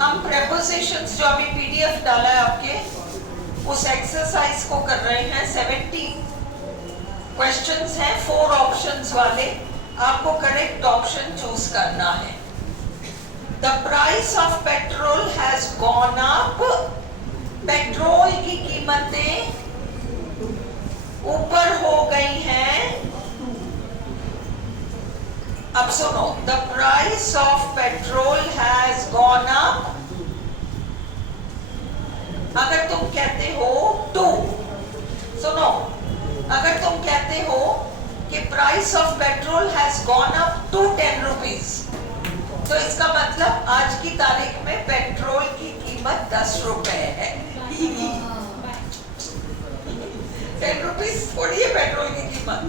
हम प्रेपोजिशंस जो अभी पीडीएफ डाला है आपके उस एक्सरसाइज को कर रहे हैं। 17 क्वेश्चंस हैं, 4 ऑप्शंस वाले। आपको करेक्ट ऑप्शन चूज करना है। The price of petrol has gone up. Petrol की कीमतें ऊपर हो गई हैं। अब सुनो, the price of petrol has gone up. अगर तुम कहते हो टू, सुनो, अगर तुम कहते हो कि price of petrol has gone up to 10 rupees, तो इसका मतलब आज की तारीख में पेट्रोल की कीमत 10 रुपए है। 10 रुपीज थोड़ी है पेट्रोल की कीमत।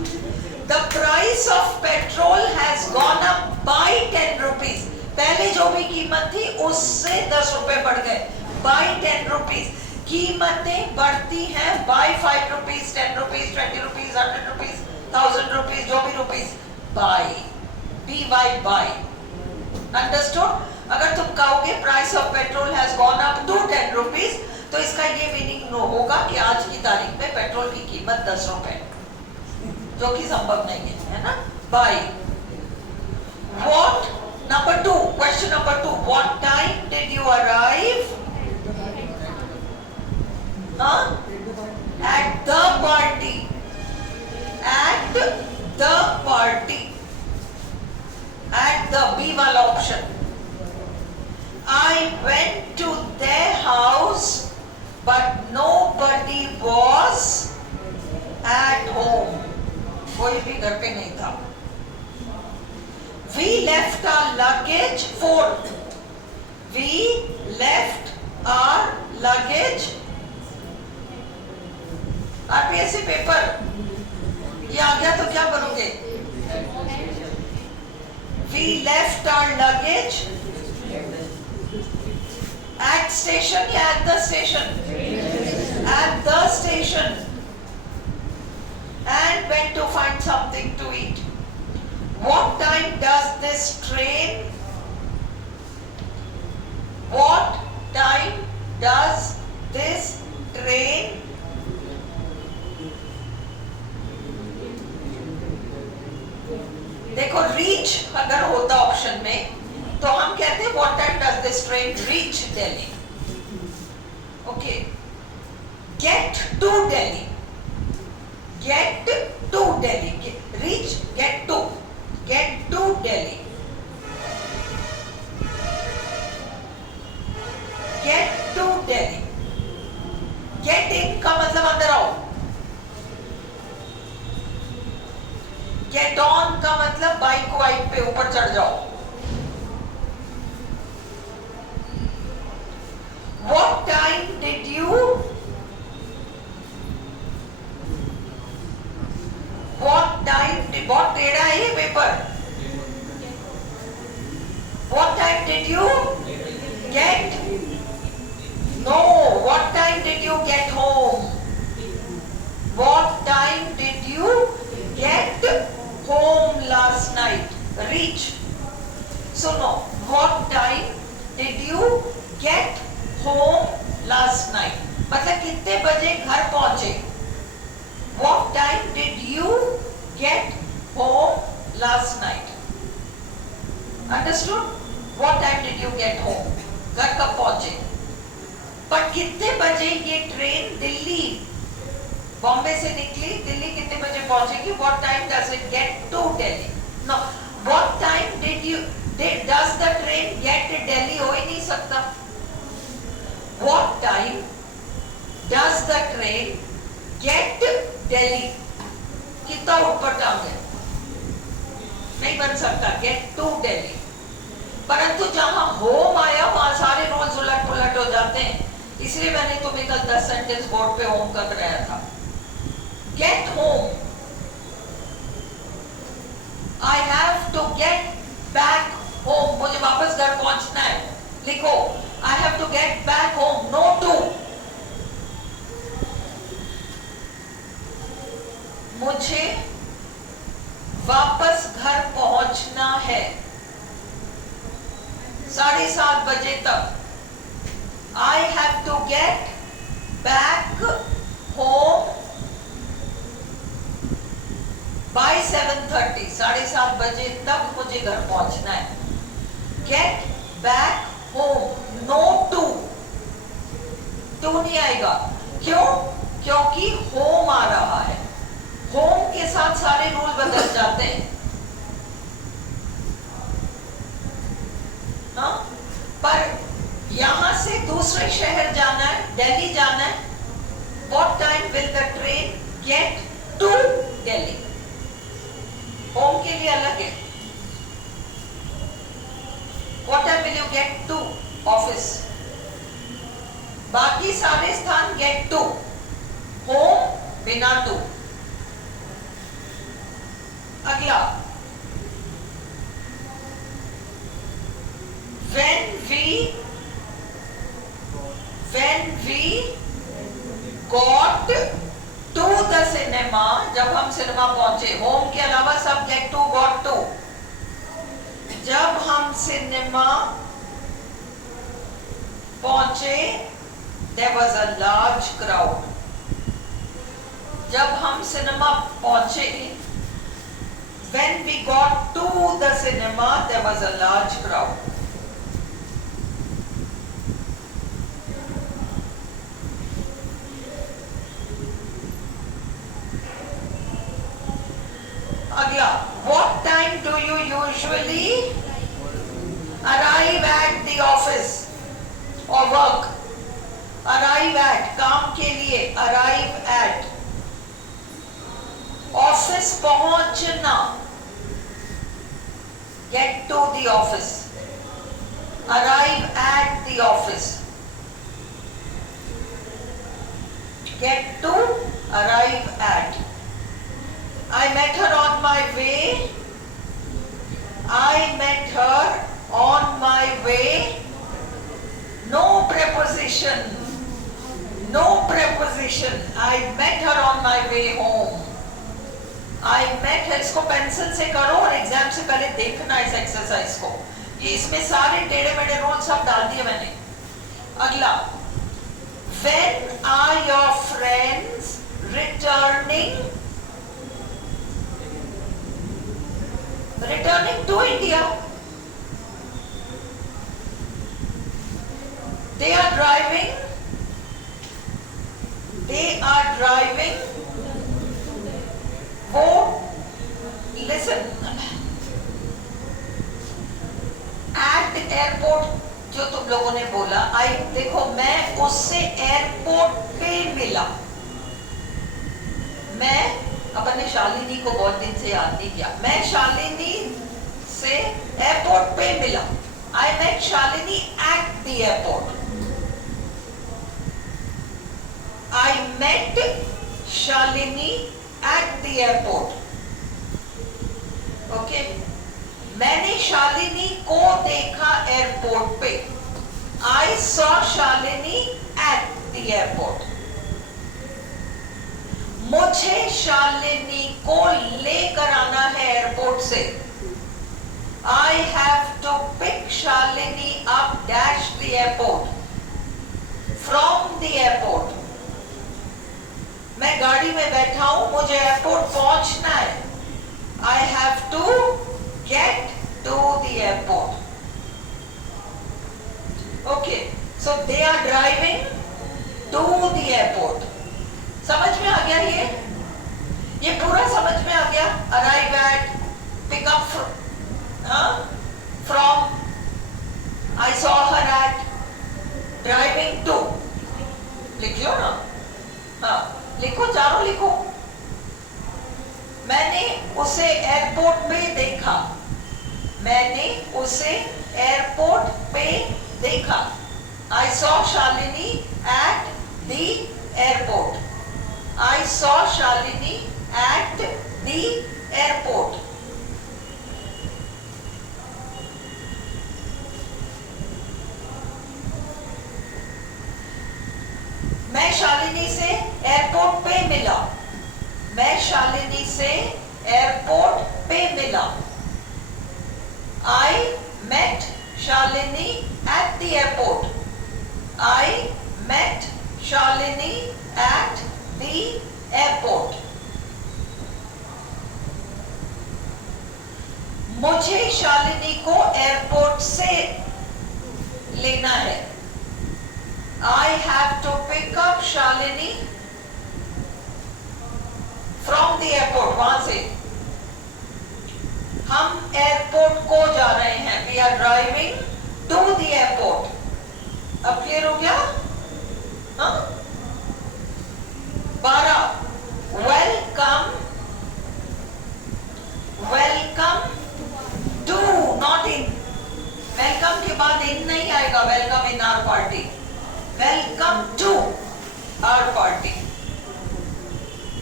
The price of petrol has gone up by 10 rupees. पहले जो भी कीमत थी उससे 10 रुपए बढ़ गए। By 10 rupees. कीमतें बढ़ती हैं by 5 rupees, 10 rupees, 20 rupees, 100 rupees, 1000 rupees, जो भी rupees. By, BY by. Understood? अगर तुम कहोगे price of petrol has gone up to 10 rupees, तो इसका ये मीनिंग होगा कि आज की तारीख में पेट्रोल की कीमत 10 रुपए, जो कि संभव नहीं है ना? By. What? Number 2, question number 2. What time did you arrive? At the party. At the party. At the B वाला option. I went to their house, but nobody was at home. कोई भी घर पे नहीं था। We left our luggage. 4. We left our luggage. RPSC paper ये आ गया तो क्या करोगे? We left our luggage at station या at the station? At the station. And went to find something to eat. What time does this train? What time does this train? देखो, reach अगर होता option में तो हम कहते हैं what time does this train reach Delhi? Okay. Get to Delhi. Get to Delhi. Reach, get to. Get to Delhi. Get to Delhi. Get in का मतलब अंदर आओ। Get on का मतलब बाइक वाइक पे ऊपर चढ़ जाओ। What time did you? What time did? बहुत टेढ़ा है ये paper. What time did you get? No. What time did you get home? What time did you get home last night? Reach. So no. What time did you get home last night? मतलब कितने बजे घर पहुंचे? What time did you get home last night? Understood? What time did you get home? घर कब पहुंचे? पर कितने बजे ये ट्रेन दिल्ली बॉम्बे से निकली, दिल्ली कितने बजे पहुंचेगी? What time does it get to Delhi? No. What time does the train get to Delhi? हो ही नहीं सकता। What time does the train get Delhi? कितना ऊपर टांग है? नहीं बन सकता। Get to Delhi। परंतु जहां होम आया वहां सारे रोल्स उलट पुलट हो जाते हैं, इसलिए मैंने तुम्हें कल 10 सेंटेंस बोर्ड पे होम का कराया था। Get home. I have to get back home. मुझे वापस घर पहुंचना है। लिखो, I have to get back home. No to. मुझे वापस घर पहुंचना है 7:30 बजे तक। I have to get back home by 7:30. 7:30 बजे तक मुझे घर पहुंचना है. Get back home. No to. to नहीं आएगा. क्यों? क्योंकि home आ रहा है. home के साथ सारे रूल बदल जाते हैं. हाँ? पर यहां से दूसरे शहर जाना है, दिल्ली जाना है. What time will the train get to Delhi? Home के लिए अलग है. What time will you get to office? बाकी सारे स्थान get to. होम बिना to. अगला, when we got to the cinema, जब हम सिनेमा पहुंचे. होम के अलावा सब get to, got to. जब हम सिनेमा पहुंचे, there was a large crowd. जब हम सिनेमा पहुंचे, when we got to the cinema, there was a large crowd. अगला, what time do you usually arrive at the office or work? Arrive at, काम के लिए arrive at. Office पहुंचना, get to the office. Arrive at the office. Get to, arrive at. I met her on my way. I met her on my way. No preposition. No preposition. I met her on my way home. I met her. इसको pencil से करो और exam से पहले देखना इस exercise को. ये इसमें सारे टेढ़े मेढ़े रूल सब डाल दिए मैंने. अगला, when are your friends returning to India? They are driving वो, listen, at airport जो तुम लोगों ने बोला, देखो मैं उससे एयरपोर्ट पे मिला. मैं अपन ने शालिनी को बहुत दिन से याद नहीं किया. मैं शालिनी से एयरपोर्ट पे मिला. I met Shalini at the airport. I met Shalini at the airport. Okay. मैंने शालिनी को देखा एयरपोर्ट पे. I saw Shalini at the airport. मुझे शालिनी को लेकर आना है एयरपोर्ट से. I have to pick Shalini up dash the airport. From the airport. मैं गाड़ी में बैठा हूं, मुझे एयरपोर्ट पहुंचना है. I have to get to the airport. Okay, so they are driving to the airport. समझ में आ गया ये पूरा समझ में आ गया. Arrive at, pick up from, I saw her at, driving to. लिख लो ना. हाँ, लिखो, चारों लिखो. मैंने उसे एयरपोर्ट पे देखा. मैंने उसे एयरपोर्ट पे देखा. I saw Shalini at the airport. I saw Shalini at the airport. मैं शालिनी से एयरपोर्ट पे मिला. मैं शालिनी से एयरपोर्ट पे मिला. I met Shalini at the airport. I met Shalini at the airport. मुझे शालिनी को एयरपोर्ट से लेना है. I have to pick up Shalini from the airport. वहां से हम एयरपोर्ट को जा रहे हैं. We are driving to the airport. अब क्लियर हो गया? हाँ? 12 welcome to, not in. Welcome के बाद इन नहीं आएगा. Welcome in our party. Welcome to our party,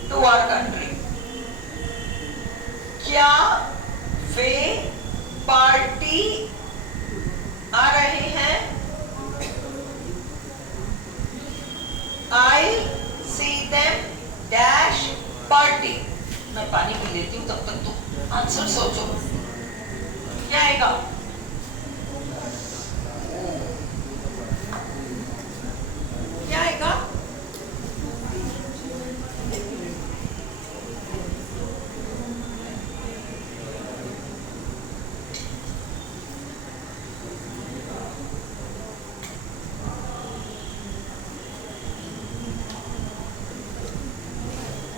to our country. क्या वे पार्टी आ रहे हैं? I'll see them dash party. मैं पानी पी लेती हूँ, तब तक तो आंसर सोचो. क्या आएगा? क्या आएगा?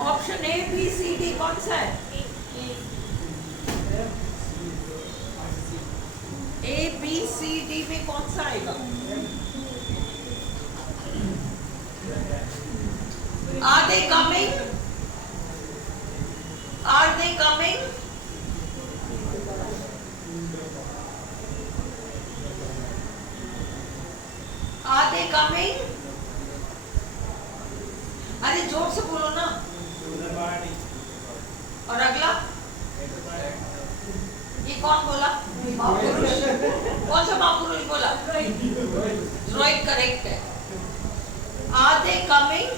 Option A, B, C, D कौन सा है? ए, बी, सी, डी में कौन सा आएगा? Are they coming? Are they coming? Are they coming? अरे जोर से बोलो ना. और अगला ये कौन बोला? महापुरुष. कौन सा महापुरुष बोला? रोहित करेक्ट है. Are they coming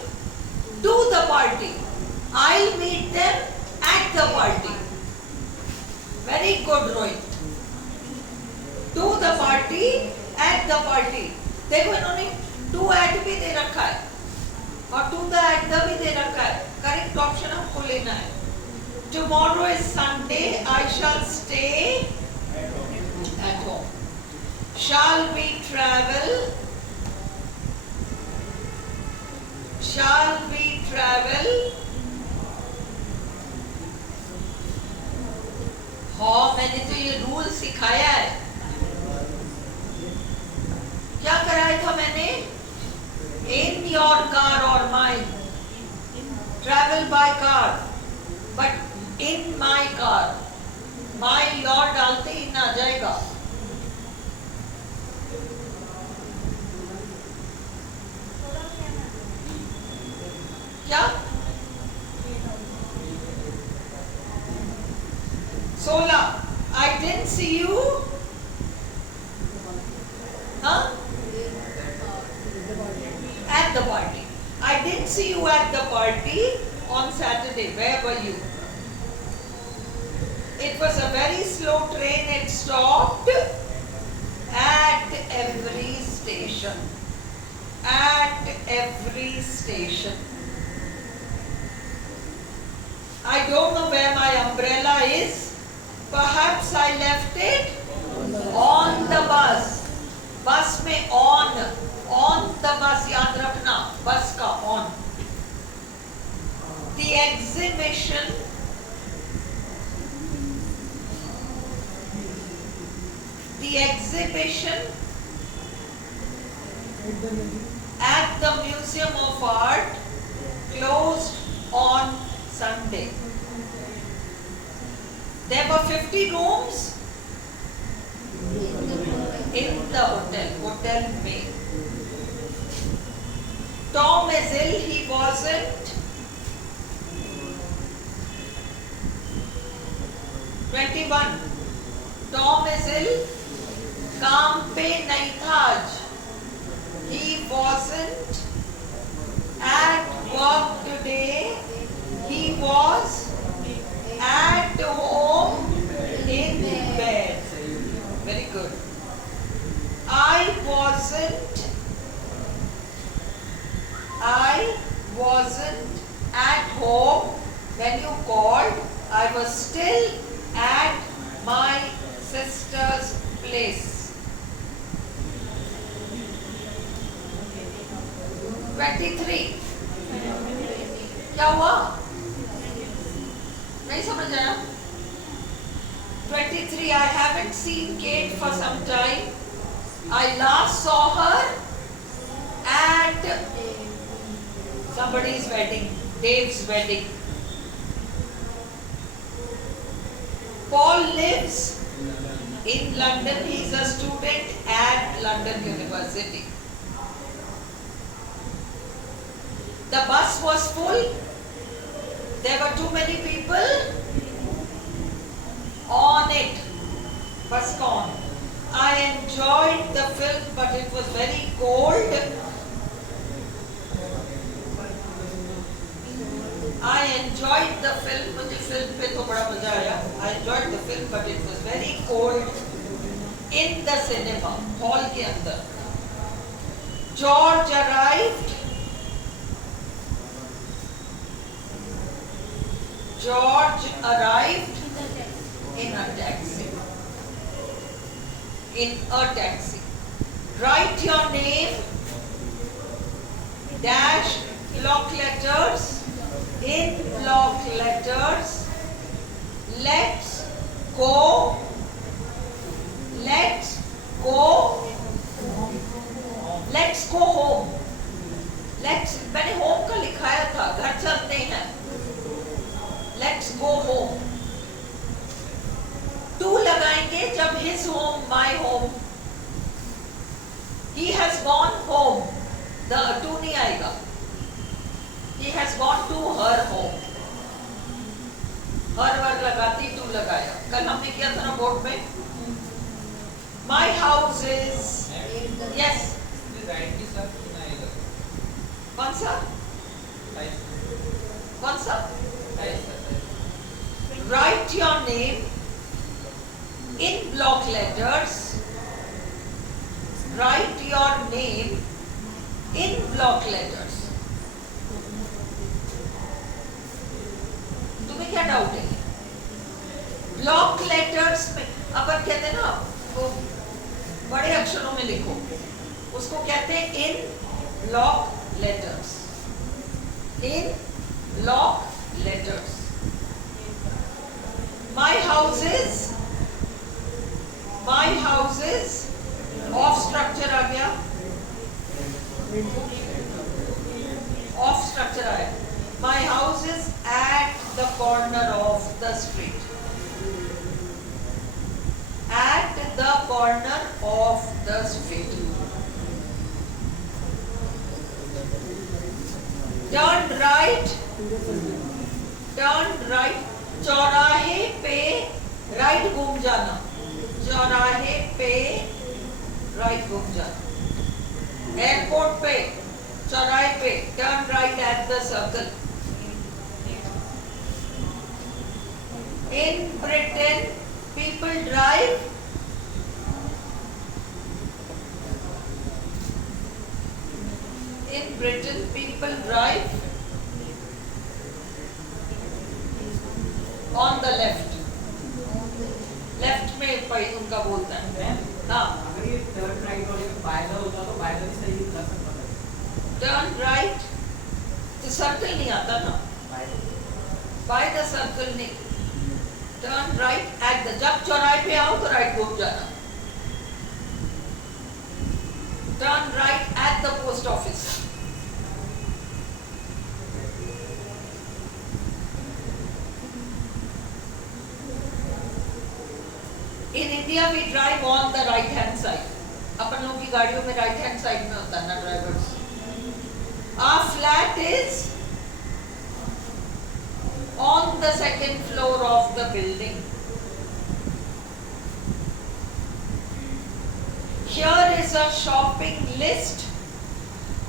to the party? I'll meet them at the party. Very good Rohit. To the party, at the party. देखो इन्होंने to at भी दे रखा है और to the at the भी दे रखा है. करेक्ट ऑप्शन हमको लेना है. Tomorrow is Sunday. I shall stay at home. Shall we travel? Shall we travel? हाँ, मैंने तो ये रूल सिखाया है. क्या कराया था मैंने? In your car or mine. Travel by car. But in my car. My your डालते ही ना जाएगा. क्या? 16. I didn't see you. Huh? At the party. I didn't see you at the party on Saturday. Where were you? It was a very slow train. It stopped at every station. At every station. I don't know where my umbrella is. Perhaps I left it on the bus. Bus में on the bus याद रखना. बस का on. The exhibition at the Museum of Art closed on Sunday. There were 50 rooms in the hotel में. Tom is ill, he wasn't. 21. Tom is ill, काम पे नहीं था आज. He wasn't at work today. He was at home in bed. Very good. I wasn't I wasn't at home when you called. I was still at my sister's place. 23. क्या हुआ? नहीं समझ आया? 23. I haven't seen Kate for some time. I last saw her at somebody's wedding, Dave's wedding. Paul lives in London. He is a student at London University. The bus was full. There were too many people on it. Bus gone. I enjoyed the film, but it was very cold. I enjoyed the film. मुझे film पे तो बड़ा मजा आया. I enjoyed the film, but it was very cold in the cinema hall के अंदर. George arrived. George arrived in a taxi. In a taxi. Write your name, dash, block letters, in block letters. Let's go. Let's go. Let's go home. Let's, मैंने home का लिखाया था, घर चलते हैं. Let's go home. To लगाएंगे जब his home, my home. He has gone home. The to नहीं आएगा. He has gone to her home. Her वर लगाती, to लगाया. कल हमने किया था ना बोर्ड में. My house is. Yes. कौन सा? कौन सा? Write your name in block letters. Write your name in block letters. तुम्हें क्या डाउट है? ब्लॉक लेटर्स में अपन कहते हैं ना, वो बड़े अक्षरों में लिखो, उसको कहते हैं in block letters. In block letters. My house is off structure आ गया. Off structure आया. My house is at the corner of the street. At the corner of the street. Turn right. Turn right. चौराहे पे right घूम जाना. चौराहे पे right घूम जाना. एयरपोर्ट पे चौराहे पे turn right at the circle. In Britain, people drive. In Britain, people drive on the left. Left में उनका बोलता है. हाँ. अगर ये टर्न राइट वाले में बाय द होता तो बाय द भी सही कर सकता था. Turn right. तो सर्कल नहीं आता ना. By the circle नहीं. Turn right at the. जब चौराहे पे आओ तो राइट घूम जाना. Turn right at the post office. In India we drive on the right hand side. अपन लोगों की गाड़ियों में right hand side में होता है ना drivers. Our flat is on the second floor of the building. Here is a shopping list.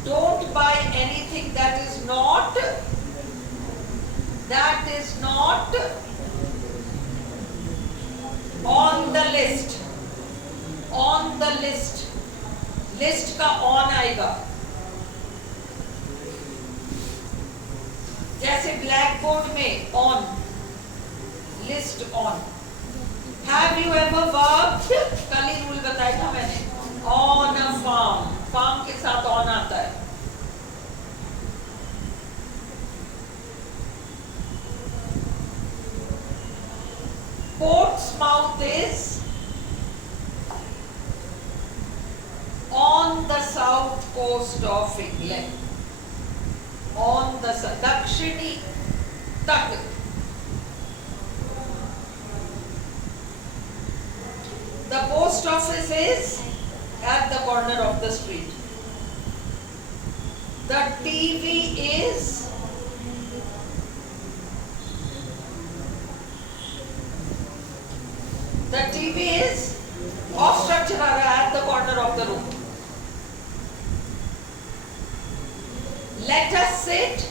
Don't buy anything that is not on the list. On the list. List का on आएगा. जैसे black board में on, list on. Have you ever worked, कल ही rule बताया था मैंने, on a farm, farm के साथ ऑन आता है। Portsmouth is on the south coast of England. On the दक्षिणी तट। The post office is at the corner of the street. The TV is off structure at the corner of the room. Let us sit.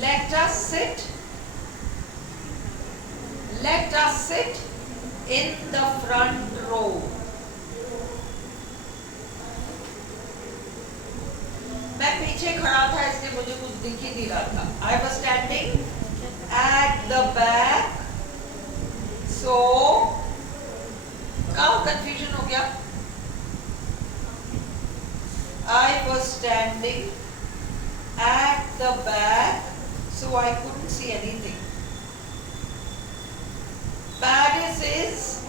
Let us sit. Let us sit in the front row. मैं पीछे खड़ा था इसलिए मुझे कुछ दिख ही नहीं रहा था. I was standing at the back. So कहाँ कंफ्यूजन हो गया? I was standing at the back, so I couldn't see anything. Paris is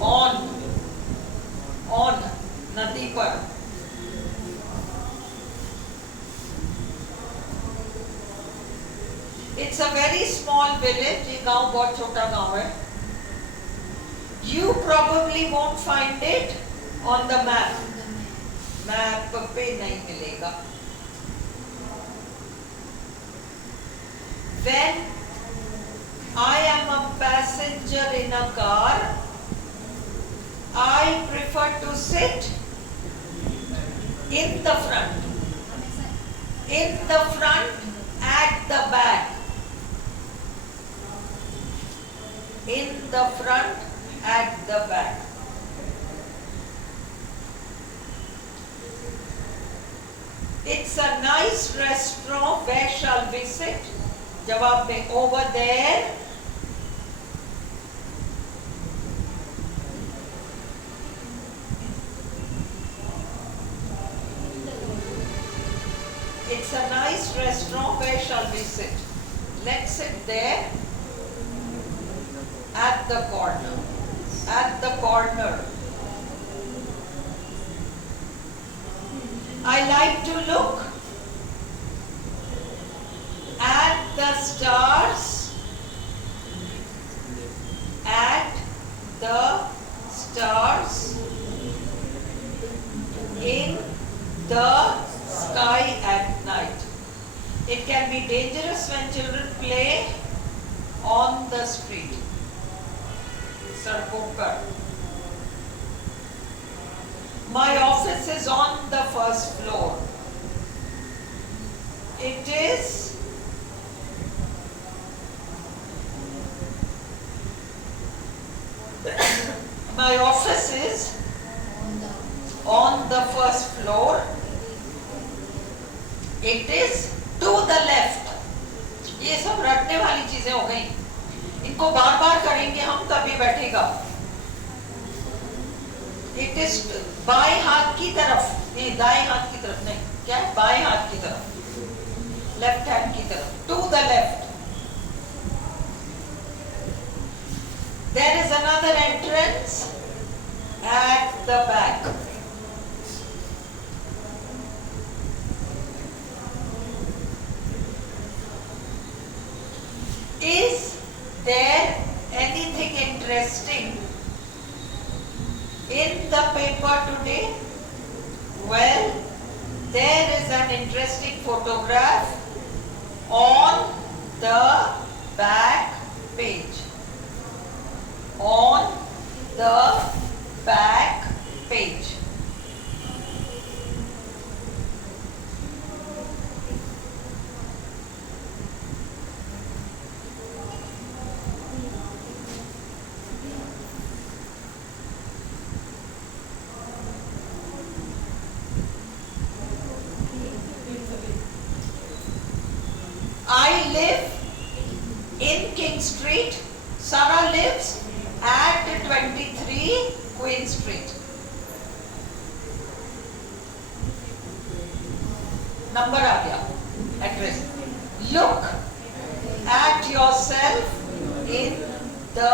on नदी पर. It's a very small village. ये गांव बहुत छोटा गांव है. You probably won't find it on the map. Map पे नहीं मिलेगा. When I am a passenger in a car, I prefer to sit in the front. In the front, at the back. In the front, at the back. It's a nice restaurant. Where shall we sit? जवाब में over there. It's a nice restaurant. Where shall we sit? Let's sit there. At the corner. At the corner. I like to look at the stars. At the stars in the sky at night. It can be dangerous when children play on the street. सड़कों पर. My office is on the first floor. It is my office is on the first floor. It is to the left. ये सब रटने वाली चीजें हो गई. इनको बार बार करेंगे हम तभी बैठेगा. It is बाएं हाथ की तरफ, नहीं दाएं हाथ की तरफ नहीं, क्या है बाएं हाथ की तरफ, लेफ्ट हैंड की तरफ, to the left. There is another entrance at the back. Is there anything interesting in the paper today? Well, there is an interesting photograph on the back page. On the back page. Street. Sarah lives at 23 Queen Street. Number आ गया, address. Look at yourself in the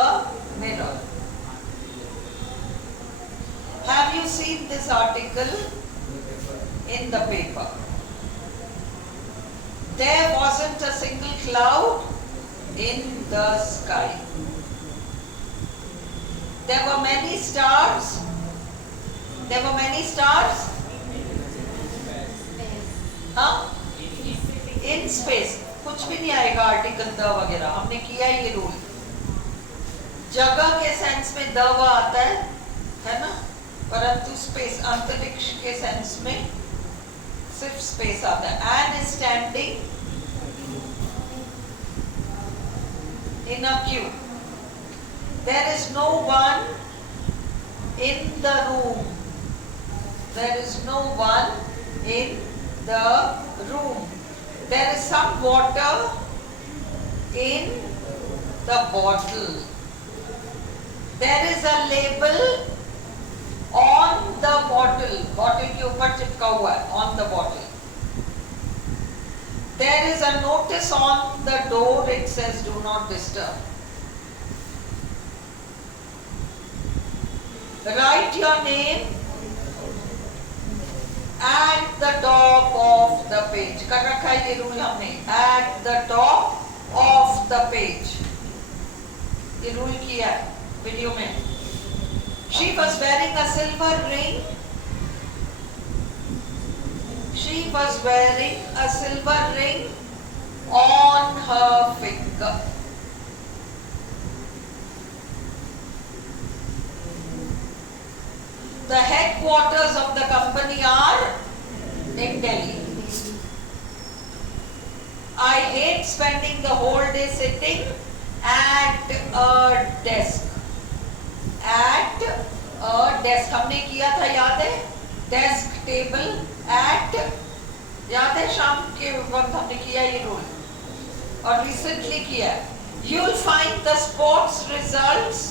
mirror. Have you seen this article in the paper? There wasn't a single cloud in the sky. There were many stars. There were many stars. हाँ? In space. कुछ भी नहीं आएगा article the वगैरह, हमने किया ये rule. जगह के सेंस में द व आता है ना, परंतु स्पेस अंतरिक्ष के सेंस में सिर्फ स्पेस आता है. And is standing in a queue. There is no one in the room. There is no one in the room. There is some water in the bottle. There is a label on the bottle. Bottle के ऊपर चिपका हुआ है, on the bottle. There is a notice on the door. It says do not disturb. Write your name at the top of the page. कर रखा है ये rule हमने. At the top of the page. ये rule किया है video में. She was wearing a silver ring. She was wearing a silver ring on her finger. The headquarters of the company are in Delhi. I hate spending the whole day sitting at a desk. At a desk. हमने किया था, याद है? Desk, table, at. याद है शाम के वक्त हमने किया ये रूल और recently किया. You'll find the sports results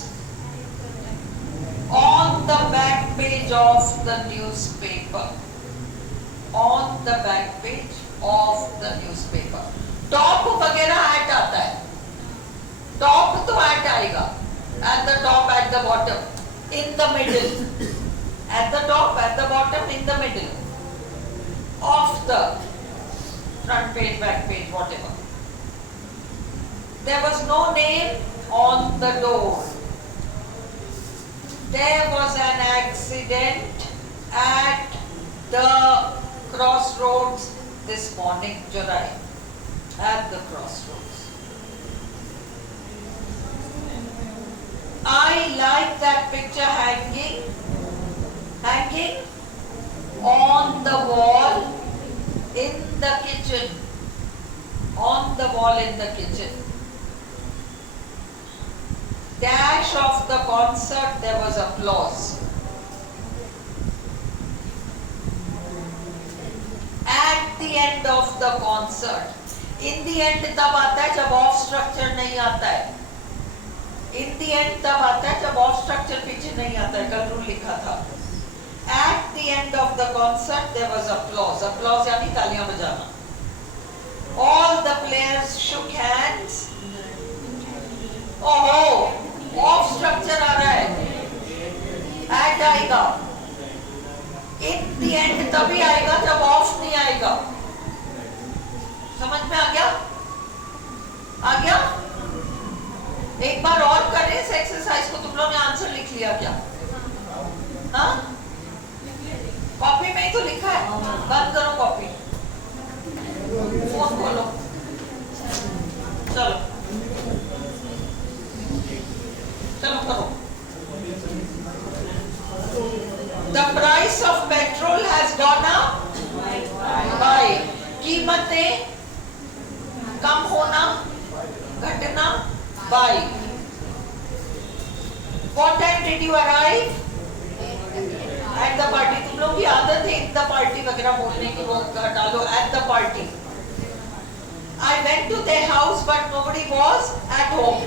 on the back page of the newspaper. On the back page of the newspaper. Top वगैरह at आता है. Top तो at आएगा. At the top, at the bottom, in the middle. At the top, at the bottom, in the middle. Of the front page, back page, whatever. There was no name on the door. There was an accident at the crossroads this morning, July. At the crossroads. I like that picture hanging on the wall in the kitchen. On the wall in the kitchen. Dash of the concert, there was applause. At the end of the concert. In the end तब आता है जब off structure नहीं आता है. In the end तब आता है जब off structure पीछे नहीं आता है. कल रूल लिखा था. At the end of the concert there was applause. Applause यानी तालियां बजाना. All the players shook hands. ओहो, ऑफ स्ट्रक्चर आ रहा है. एट आएगा. इन द एंड तभी आएगा जब ऑफ नहीं आएगा. समझ में आ गया? आ गया? एक बार और करें इस एक्सरसाइज को. तुम लोगों ने आंसर लिख लिया क्या? हाँ? कॉपी में ही तो लिखा है. बंद करो कॉपी. फोन खोलो. चलो चलो करो. The price of petrol has gone up by. कीमतें कम होना, घटना, by. What time did you arrive? At the party. तुम लोग की आदत है at the party वगैरह बोलने की, वो हटा लो. At the party. I went to their house, but nobody was at home.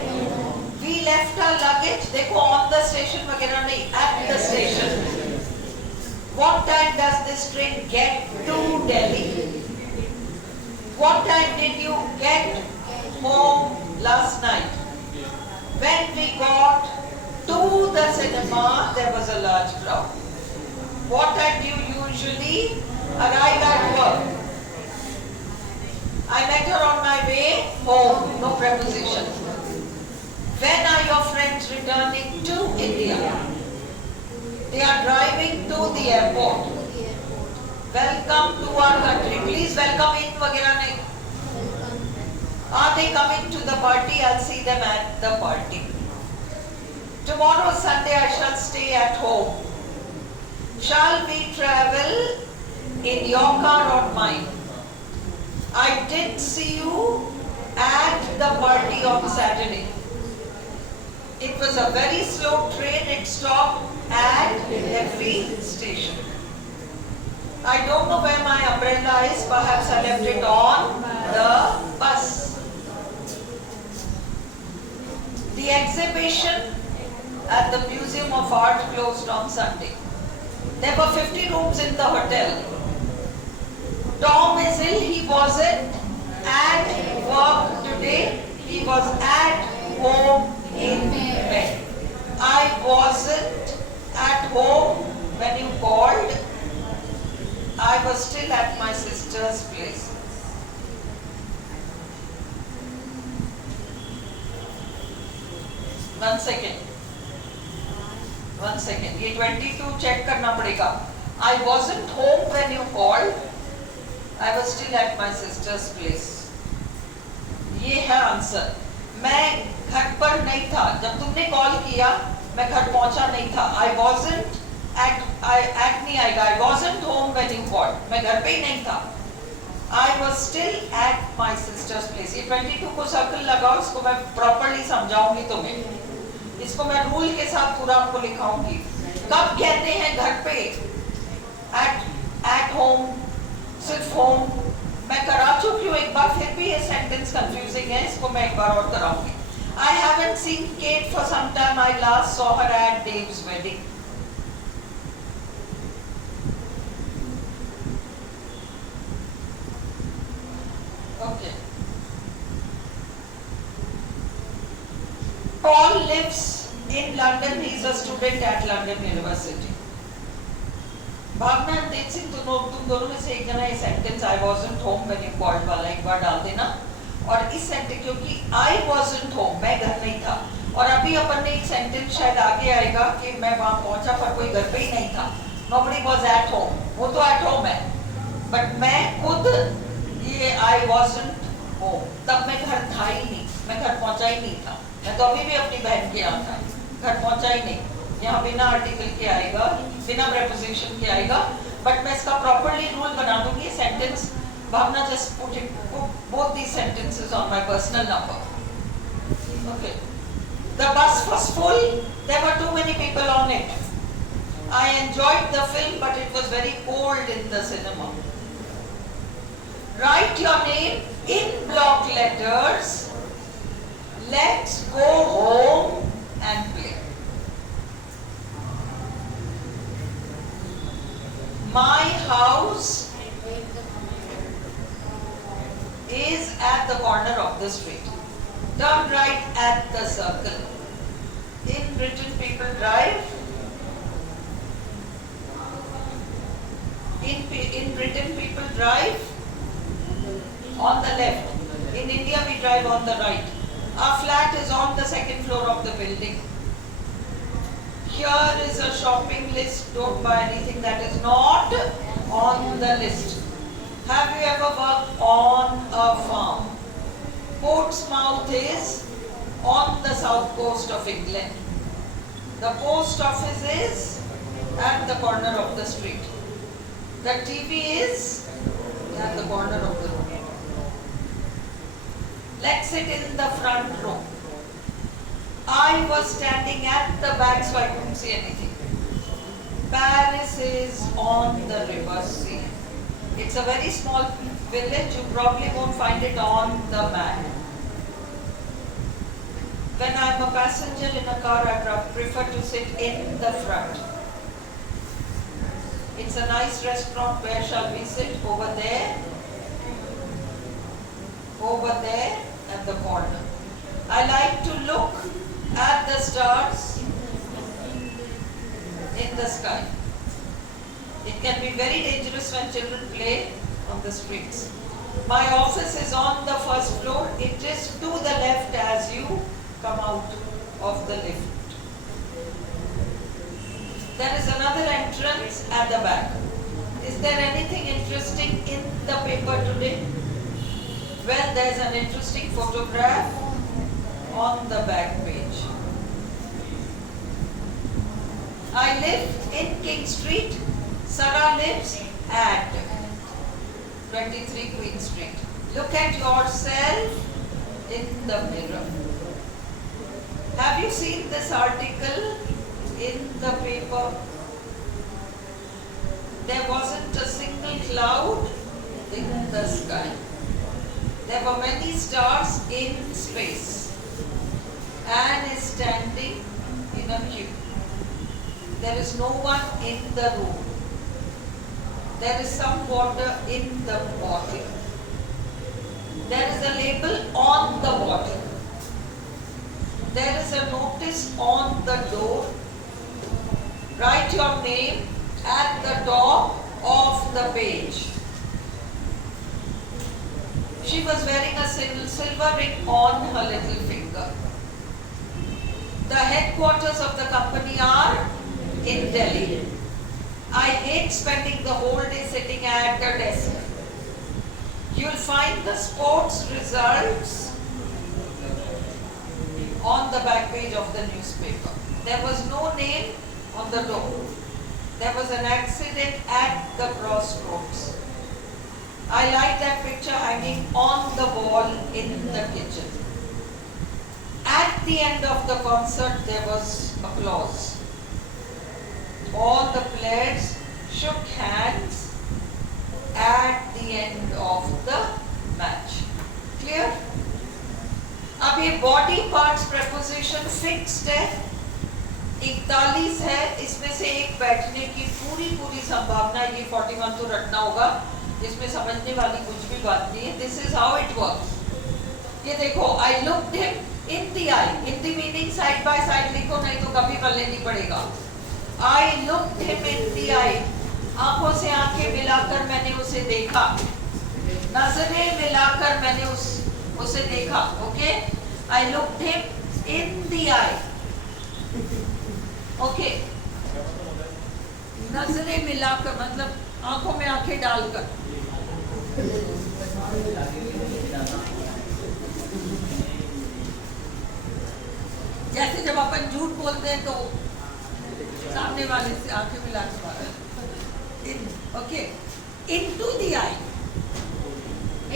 We left our luggage. देखो on the station वगैरह नहीं, at the station. What time does this train get to Delhi? What time did you get home last night? When we got to the cinema, there was a large crowd. What time do you usually arrive at work? I met her on my way home, no preposition. When are your friends returning to India? They are driving to the airport. Welcome to our country. Please welcome in वगैरह नहीं. Are they coming to the party? I'll see them at the party. Tomorrow Sunday I shall stay at home. Shall we travel in your car or mine? I did see you at the party on Saturday. It was a very slow train. It stopped at every station. I don't know where my umbrella is. Perhaps I left it on the bus. The exhibition at the Museum of Art closed on Sunday. There were 50 rooms in the hotel. Tom is ill. He wasn't at work today. He was at home in bed. I wasn't at home when you called. I was still at my sister's place. One second. ये 22 check करना पड़ेगा. I wasn't home when you called. I was still at my sister's place. ये है answer. मैं घर पर नहीं था जब तुमने कॉल किया. मैं घर पहुंचा नहीं था. I wasn't नहीं आएगा. I wasn't home when you called. मैं घर पे ही नहीं था. I was still at my sister's place. ये 22 को सर्कल लगाओ. इसको मैं प्रॉपर्ली समझाऊंगी तुम्हें. इसको मैं रूल के साथ पूरा आपको लिखाऊंगी. कब कहते हैं घर पे? at home, सिर्फ home. मैं करा चुकी हूँ एक बार. फिर भी ये सेंटेंस कंफ्यूजिंग है. इसको मैं एक बार और कराऊंगी. I haven't seen Kate for some time. I last saw her at Dave's wedding. Okay. Paul lives in London. He is a student at London University. भावना तेज सिंह तुम दोनों में से एक जना ये sentence I wasn't home when you called वाला एक बार डाल देना. और इस सेंटेंस क्योंकि I wasn't home मैं घर नहीं था. और अभी अपन ने एक सेंटेंस शायद आगे आएगा कि मैं वहां पहुंचा पर कोई घर पे ही नहीं था. Nobody was at home. वो तो at home है. But मैं खुद ये I wasn't home. तब मैं घर था ही नहीं. मैं घर पहुंचा ही नहीं था. मैं तो अभी भी अपनी बहन के यहाँ था. घर पहुंचा ही नहीं. यहाँ बिना आर्टिकल के आएगा, बिना preposition के आएगा. बट मैं इसका प्रॉपरली रूल बना दूंगी. Sentence Bhavna just put both these sentences on my personal number. Okay. The bus was full. There were too many people on it. I enjoyed the film, but it was very cold in the cinema. Write your name in block letters. Let's go home and play. My house is at the corner of the street. Turn right at the circle. In Britain, people drive. In Britain, people drive on the left. In India, we drive on the right. Our flat is on the second floor of the building. Here is a shopping list. Don't buy anything that is not on the list. Have you ever worked on a farm? Portsmouth is on the south coast of England. The post office is at the corner of the street. The TV is at the corner of the room. Let's sit in the front row. I was standing at the back so I couldn't see anything. Paris is on the river sea. It's a very small village. You probably won't find it on the map. When I'm a passenger in a car, I prefer to sit in the front. It's a nice restaurant. Where shall we sit? Over there. Over there at the corner. I like to look at the stars in the sky. It can be very dangerous when children play on the streets. My office is on the first floor. It is to the left as you come out of the lift. There is another entrance at the back. Is there anything interesting in the paper today? Well, there's an interesting photograph on the back page. I live in King Street. Sarah lives at 23 Queen Street. Look at yourself in the mirror. Have you seen this article in the paper? There wasn't a single cloud in the sky. There were many stars in space. Anne is standing in a queue. There is no one in the room. There is some water in the bottle. There is a label on the bottle. There is a notice on the door. Write your name at the top of the page. She was wearing a silver ring on her little finger. The headquarters of the company are in Delhi. I hate spending the whole day sitting at the desk. You'll find the sports results on the back page of the newspaper. There was no name on the door. There was an accident at the crossroads. I like that picture hanging on the wall in the kitchen. At the end of the concert, there was applause. All the players shook hands at the end of the match. Clear? अब ये body parts preposition fixed है, 41 है, इसमें से एक बैठने की पूरी संभावना, ये 41 तो रटना होगा, इसमें समझने वाली कुछ भी बात नहीं है. This is how it works. ये देखो, I looked him in the eye. In the meaning side by side लिखो, नहीं तो कभी पल्ले नहीं पड़ेगा. I looked him in the eye. आंखों से आंखें मिलाकर मैंने उसे देखा. नजरें मिलाकर मैंने उसे देखा. Okay? I looked him in the eye. Okay? नजरें मिलाकर मतलब आंखों में आंखें डालकर. जैसे जब अपन झूठ बोलते हैं तो सामने वाले से आंखें मिला के मारा. ओके, इनटू द आई.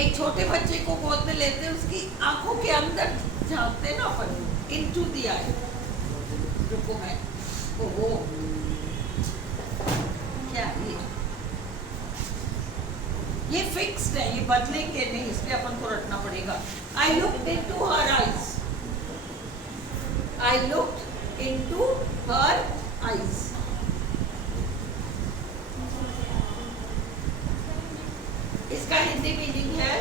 एक छोटे बच्चे को गोद में लेते हैं, उसकी आंखों के अंदर झांकते हैं ना अपन. इनटू द आई. रुको मैं, ओहो क्या ये फिक्स्ड है, ये बदलेंगे नहीं, इसलिए अपन को रटना पड़ेगा. I looked into her eyes. I looked into her eyes. इसका हिंदी मीनिंग है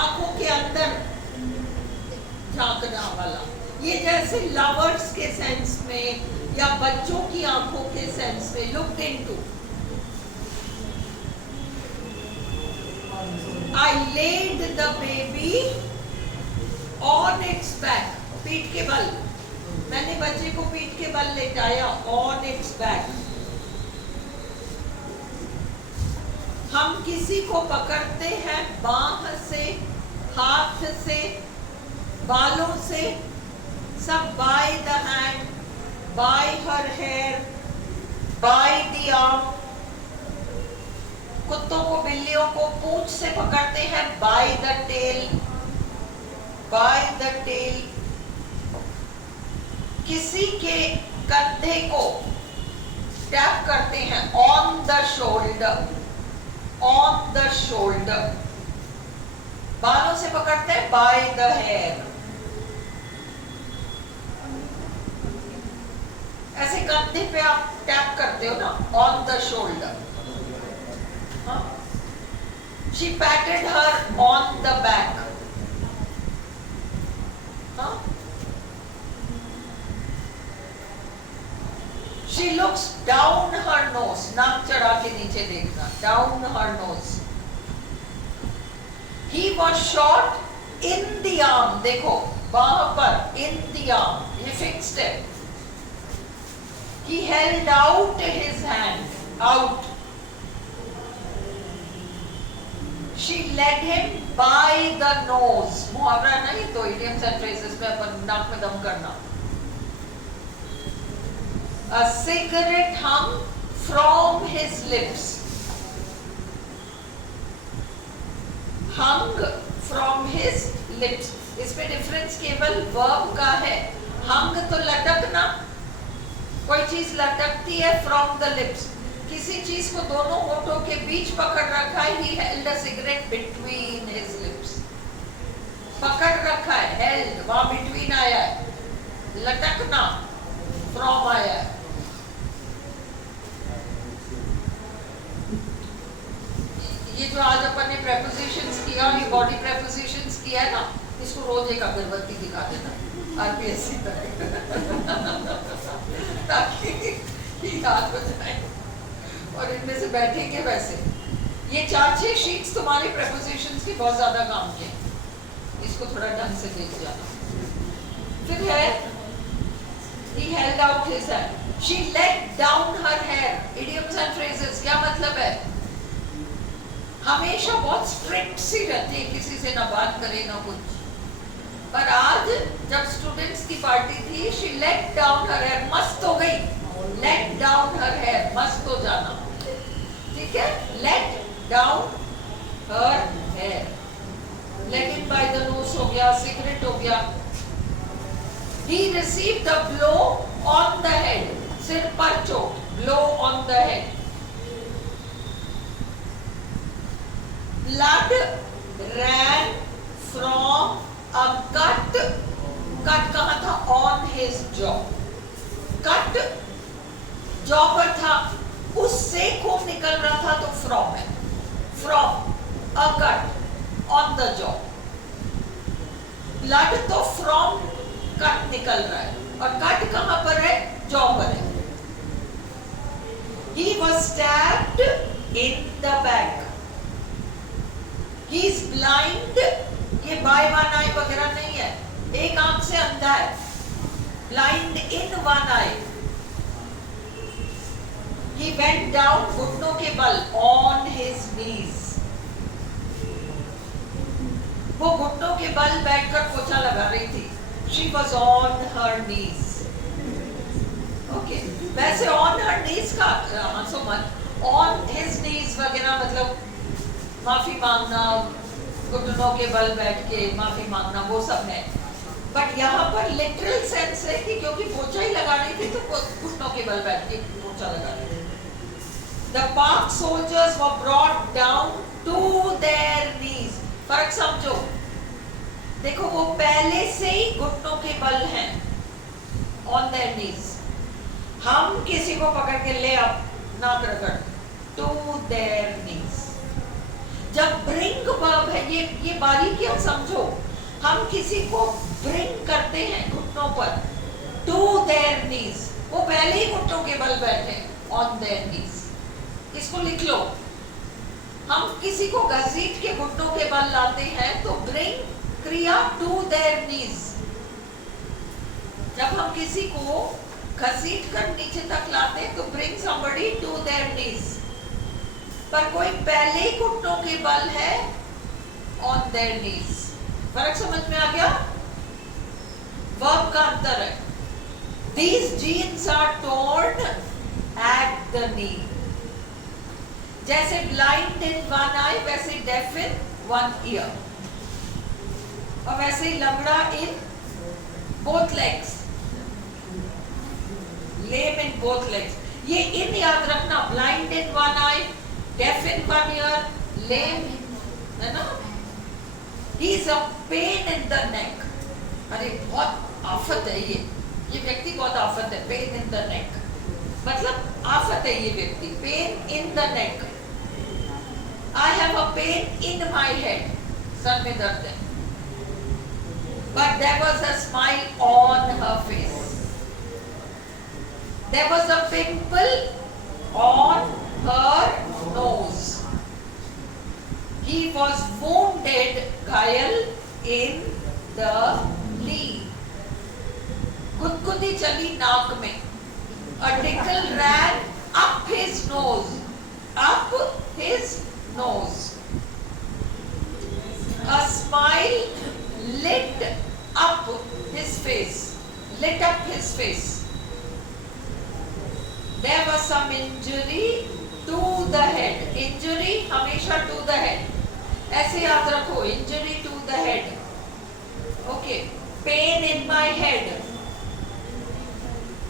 आंखों के अंदर झांकना वाला. ये जैसे लवर्स के सेंस में या बच्चों की आंखों के सेंस में looked into. I laid the baby on its back. पीठ के बल. मैंने बच्चे को पीठ के बल लेटाया. On its back. हम किसी को पकड़ते हैं बाह से, हाथ से, बालों से, सब by the hand, by her hair, by the arm. कुत्तों को, बिल्लियों को पूंछ से पकड़ते हैं by the tail. By the tail. किसी के कंधे को टैप करते हैं on the shoulder, on the shoulder, बालों से पकड़ते हैं बाय द हेयर, ऐसे कंधे पे आप टैप करते हो ना, on the shoulder. She patted her on the back. She looks down her nose. नाक चढ़ा के नीचे देखना, down her nose. He was shot in the arm. देखो बाह पर, in the arm. ये fixed है. He held out his hand, out. She led him by the nose. मुहावरा नहीं तो idioms and phrases में अपन नाक में दम करना. A cigarette hung from his lips. Hung from his lips. इसमें डिफरेंस केवल verb का है. Hung तो लटकना, कोई चीज लटकती है from the lips. किसी चीज को दोनों होठों के बीच पकड़ रखा है. He held a cigarette between his lips. पकड़ रखा है, held वहां between आया है, लटकना from आया है. ये जो आज अपन ने prepositions किया, ये body prepositions किया है ना, इसको रोज एक अगरबत्ती दिखा देना RPSC तक ताकि याद हो जाए. और इनमें से बैठेंगे वैसे. ये 4-6 शीट्स तुम्हारे prepositions की बहुत ज्यादा काम के. इसको थोड़ा ढंग से देख जाना. फिर है he held out his hand. She let down her hair. Idioms and phrases क्या मतलब है? हमेशा बहुत स्ट्रिक्ट सी रहती है, किसी से ना बात करे ना कुछ. पर आज जब स्टूडेंट्स की पार्टी थी, she let down her hair. मस्त हो गई. Let down her hair. मस्त हो जाना. ठीक है? Let down her hair. Let him by the nose हो गया, cigarette हो गया. He received a blow on the head. सिर पर चोट. Blow on the head. Blood ran from a cut. Cut कहाँ था? On his jaw. Cut jaw पर था, उससे खून निकल रहा था तो from है. From a cut on the jaw. Blood तो from cut निकल रहा है और cut कहाँ पर है? jaw पर है. He was stabbed in the back. He is blind. ये by one eye वगैरह नहीं है, एक आंख से अंधा है. Blind in one eye. He went down घुटनों के बल, on his knees. वो घुटनों के बल बैठकर पोछा लगा रही थी. She was on her knees. Okay. वैसे on her knees का हंसो मत. On his knees वगैरह मतलब माफी मांगना, घुटनों के बल बैठ के माफी मांगना, वो सब है. बट यहाँ पर लिटरल सेंस है कि क्योंकि पोछा ही लगा रही थी तो घुटनों के बल बैठ के पोछा लगा रही थी. The Pak soldiers were brought down to their knees. फर्क समझो. देखो वो पहले से ही घुटनों के बल हैं, on their knees. हम किसी को पकड़ के ले अब नाक रगड़, to their knees. जब bring verb है, ये बारीकियां समझो. हम किसी को bring करते हैं घुटनों पर, to their knees. वो पहले ही घुटनों के बल बैठे, on their knees. इसको लिख लो. हम किसी को घसीट के घुटनों के बल लाते हैं तो bring क्रिया to their knees. जब हम किसी को घसीट कर नीचे तक लाते हैं तो bring somebody to their knees. पर कोई पहले ही घुटनों के बल है, on their knees. फर्क समझ में आ गया? वर्ब का अंतर है. These jeans are torn at the knee. जैसे blind in one eye, वैसे deaf in one ear. और वैसे ही लंगड़ा in both legs. Lame in both legs. ये इन याद रखना, blind in one eye, deaf in one ear, lame, है ना। He is a pain in the neck. अरे बहुत आफत है ये व्यक्ति बहुत आफत है। पेन इन द नेक मतलब आफत है ये व्यक्ति। Pen in the neck. I have a pain in my head, sir में दर्द है। But there was a smile on her face. There was a pimple on her nose. He was wounded, घायल in the knee. गुदगुदी चली नाक में. A tickle ran up his nose. Up his nose. A smile lit up his face. Lit up his face. There was some injury to the head. Injury हमेशा to the head. ऐसे याद रखो, injury to the head. Okay. Pain in my head.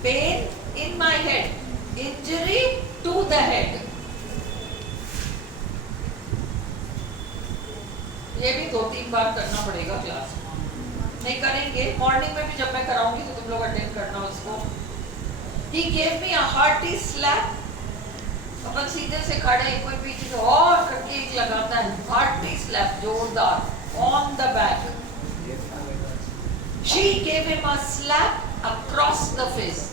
Pain in my head. Injury to the head. ये भी 2-3 बार करना पड़ेगा class में। नहीं करेंगे, मॉर्निंग में भी जब मैं कराऊंगी तो तुम लोग अटेंड करना उसको। He gave me a hearty slap. अपन सीधे से खड़े, कोई पीछे से और करके एक लगाता है, hearty slap, जोरदार, on the back. She gave him a slap across the face.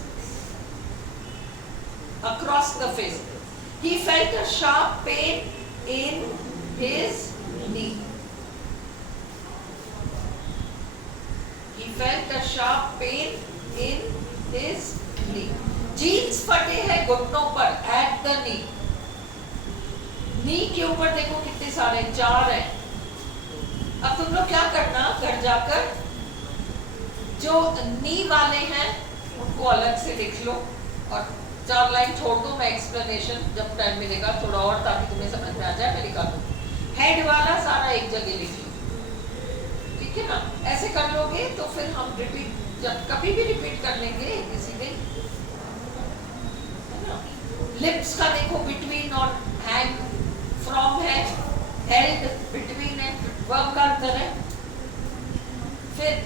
Across the face. He felt a sharp pain in his knee. He felt a sharp pain in his knee. Jeans फटे हैं घुटनों पर, at the knee. नी के ऊपर देखो कितने सारे, 4 हैं। अब तुम लोग क्या करना, घर जाकर जो नी वाले हैं उनको अलग से लिख लो और 4 लाइन छोड़ दो। मैं एक्सप्लेनेशन जब टाइम मिलेगा थोड़ा और, ताकि तुम्हें समझ में आ जाए, मैं लिखा दूँ। हेड वाला सारा एक जगह लिख लो, ठीक है ना। ऐसे कर लोगे तो फिर हम रिपीट, जब कभी भी रिपीट कर लेंगे किसी दिन, है ना। लिप्स का देखो, बिटवीन और हैंग, फ्रॉम है, हेल्ड, बिटवीन है, वर्ब का अंतर है। फिर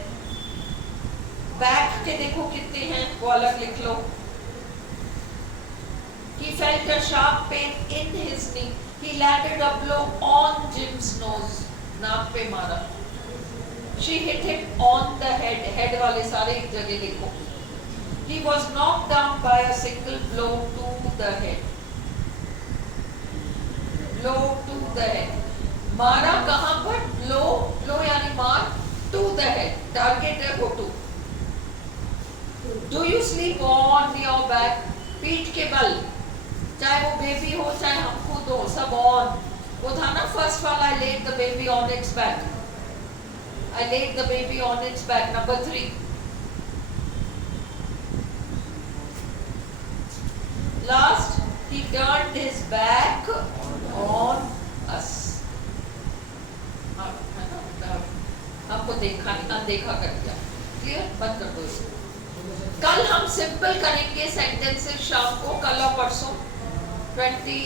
बैक के देखो कितने हैं, वो अलग लिख लो। He felt a sharp pain in his knee. He landed a blow on Jim's nose. नाक पे मारा। She hit him on the head. Head वाले सारे एक जगह लिखो। He was knocked down by a single blow to the head. Blow to the head. मारा कहाँ पर? Blow, blow यानी मार, to the head. Target है वो to. Do you sleep on your back? पीठ के बल, चाहे वो बेबी हो चाहे हम खुद हो, सब ऑन। वो था ना फर्स्ट वाला, I laid the baby on its back. I laid the baby on its back. Number 3. Last, he turned his back on us. हमको देखा नहीं, अनदेखा कर दिया। क्लियर? बंद कर दो इसको। कल हम सिंपल करेंगे सेंटेंसेस शाम को, कल और परसों 20